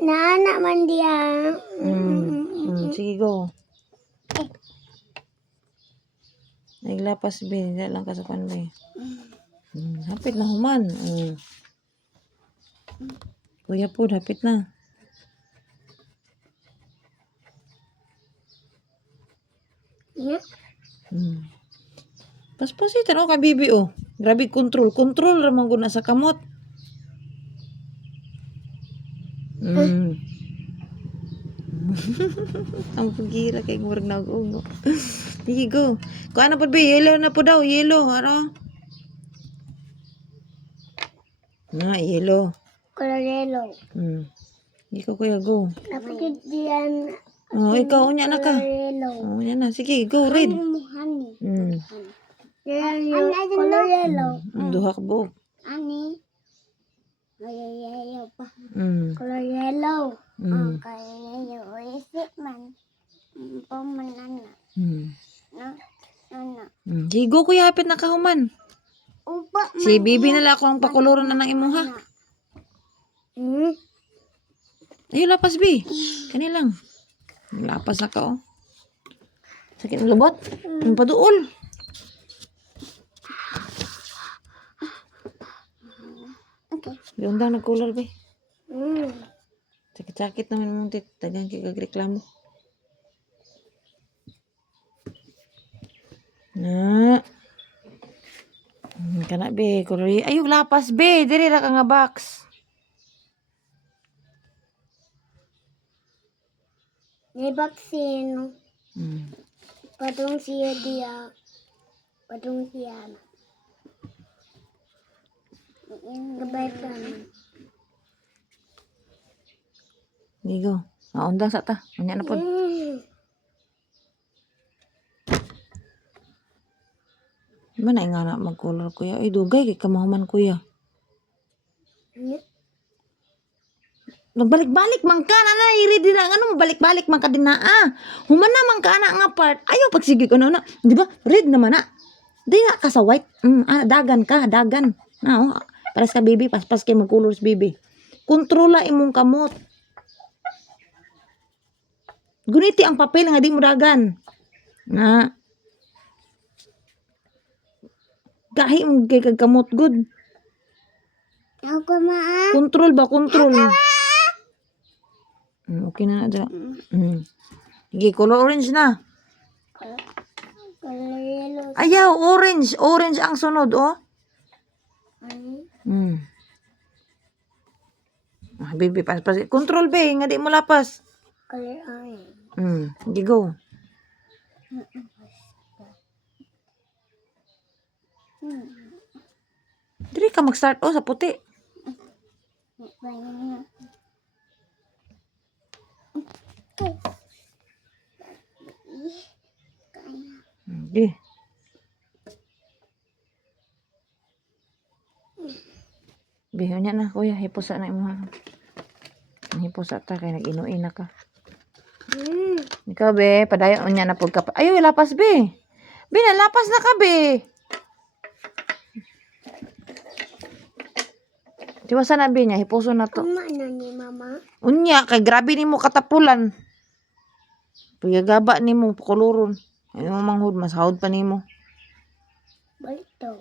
Naanak man diya. Sige, go. Naglapas, be. Hindi lang kasukan, be. Hapit na human. Kuya po, hapit na. Yeah. Paspasitan ka, bibi, oh. Grabe, control. Control ramang guna sa kamot. Ang pagira kay murag nag-ugo. Sige, go. Kung ano po, be, yellow na po daw. Yellow, ano? Yellow. Color yellow. Ikaw, kuya, go. Dapat diyan. Ikaw, unya na ka. Color yellow. Unya na. Sige, go, read. Honey. Color yellow. Duha ka buok. Ani. Color yellow pa. Color yellow. Color yellow. Isip man. Pamanana. Sige, go, kuya, hapit na kahuman. Upa. Si Bibi nala ako ang pakuluran na ng imuha. Ayaw, lapas, Bi. Kani lang. Lapas na ka, oh. Sakit ng lubot. Yung paduol. Okay. Yung daw nag-color, Bi. Sakit-sakit naman mong tit. Tagang kikagreklamo. Kana, Bi. Color. Ayaw, lapas, Bi. Diri ra ka nga box. May vaccine. Padung siya dia. Padung siya. Gabay pa. Gigo. Maundang sa ta. Anya na po. Ba na nga na mag-color, kuya? Ay, dugay kay kamahuman, kuya. Nagbalik-balik man ka na i-ready na ano, balik-balik man ka din na human naman ka na nga part. Ayaw pagsige ko na. Di ba? Read naman na. Di na ka sa white. Dagan ka, dagan. Paras ka, baby. Paspas kay mag-colors, baby. Kontrola imong kamot. Guniti ang papel nga di mo dagan. Gahi mo kay kagkamot, good. Ako Control ba? Control. Okay na na. Sige, color orange na. Color yellow. Ayaw, orange. Orange ang sunod, oh. Baby, pas. Control, be. Nga di mo lapas. Color orange. Sige, go. Dili ka mag-start, oh, sa puti. Di. Biho niya na, kuya. Hipusa na imo. Hipusa ta, kaya nag-inuin na ka. Ikaw, be. Padayon niya na pagka. Ayaw, lapas, be. Be, nalapas na ka, be. Tiwasa na, be niya. Hipuso na to. Ano ni mama? Unya, kay grabe ni mo katapulan. Pagagaba ni mo, pakuluron. Ayaw manghud, masahod pa ni mo. Balik daw.